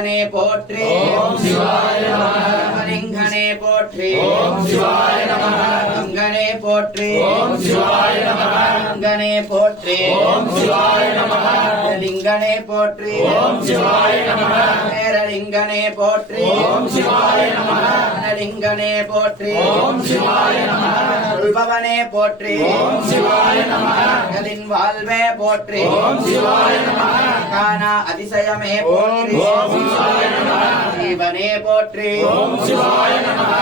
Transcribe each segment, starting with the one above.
சிவலிங்கனே போற்றி ஓம் சிவாய நமः சிவலிங்கனே போற்றி ஓம் சிவாய நமः லிங்கனே போற்றி ஓம் சிவாய நமः லிங்கனே போற்றி ஓம் சிவாய நமः லிங்கனே போற்றி ஓம் சிவாய நமः நேரலிங்கனே போற்றி ஓம் சிவாய நமः லிங்கனே போற்றி ஓம் சிவாய நமः உள்பவனே போற்றி ஓம் சிவாய நமः கலின் வாழ்வே போற்றி ஓம் சிவாய நமः கானா அதிசயமே போற்றி ஓம் சிவாய நமः ஜீவனே போற்றி ஓம் சிவாய நமः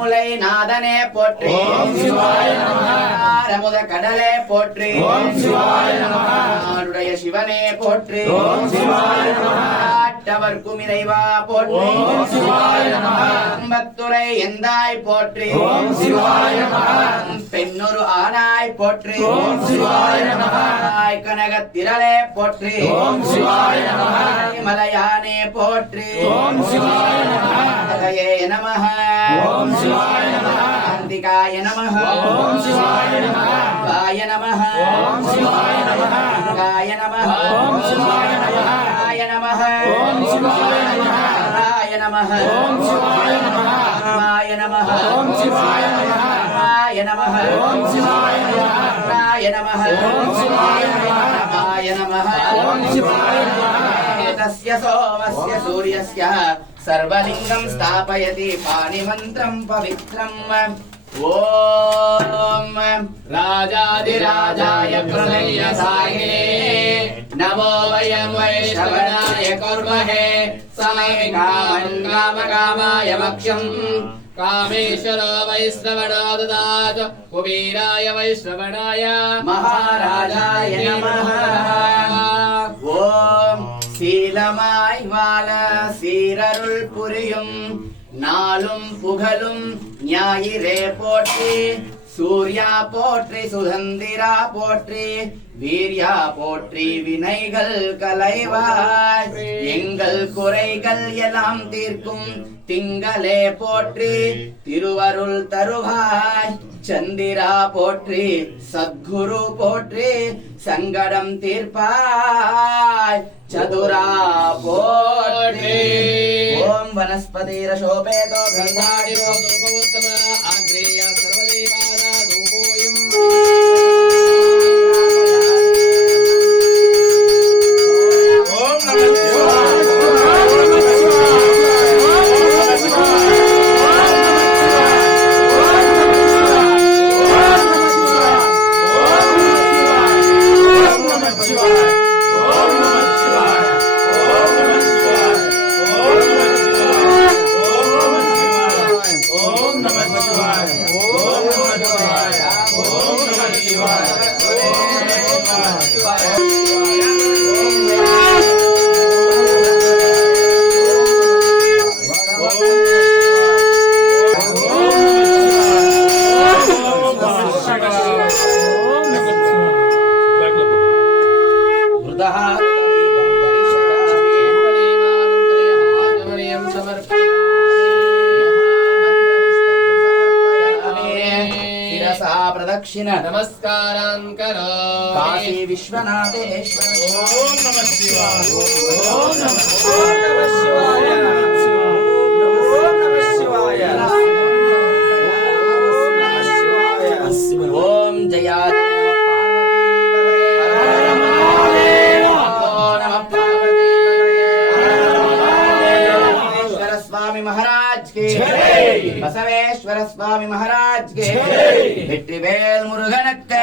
முலை நாதனே போற்றி ஓம் சிவாய நமः ஆரமுத கடலே போற்றி ஓம் சிவாய நமः ஆருடைய சிவனே போற்றி ஓம் சிவாய நமः ஆட்டவர்க்கும் இறைவா போற்றி ஓம் சிவாய நமः அம்பத்துரை எந்தாய் போற்றி ஓம் சிவாய நமः பெண்ணொரு ஆனாய் போற்றி ஓம் சிவாய நமः கனகத்திரளே போற்றி ஓம் சிவாய நமः மலையானே போற்றி ஓம் சிவாய நமः தகையே நமः ஓம் சிவாய நமः அந்திகாய நமः ஓம் சிவாய நமः வாய நமः ஓம் சிவாய நமः காய நமः ஓம் சிவாய நமः ஆய நமः ஓம் சிவாய நமः ராய நமः ஓம் சிவாய நமः ராய நமः ஓம் சிவாய நமः ராய நமः ஓம் சிவாய நமः ராய நமः ஓம் சிவாய நமः ராய நமः ஓம் சிவாய நமः तस्य सोमस्य सूर्यस्य सर्वलिंगं स्थापयति पाणिमन्त्रं पवित्रम् ओम राजाधिराजाय प्रलयसायिने नमो वयं वैश्रवणाय कुर्महे समिकामं कामकामाय मक्षं कामेश्वरो वैश्रवणो ददातु कुबेराय वैश्रवणाय महाराजाय नमः ओम சீலமாய் வாழ சீரருள் புரியும் நாளும் புகழும் ஞாயிறே போற்றி சூர்யா போற்றி சுதந்திரா போற்றி வீர்யா போற்றி வினைகள் களைவாய் எங்கள் குறைகள் எல்லாம் தீர்க்கும் திங்களே போற்றி திருவருள் தருவாய் சந்திரா போற்றி சத்குரு போற்றி சங்கடம் தீர்ப்பாய் சதுரா போற்றி ஓம் வனஸ்பதிரசோபேதோ கந்தாடியோ துர்பவுத்தம ஆக்ரேய சர்வதேவானா தூபோயம் ஓம் நமः प्रदक्षिण नमस्कारान् करो काशी विश्वनाथेश्वर ओम नमः शिवाय ओम नमः शिवाय ओम नमः शिवाय ओम जया स्वामी महाराज के बसवेश्वर स्वामी महाराज के வெற்றிவேல் முருகனுக்கு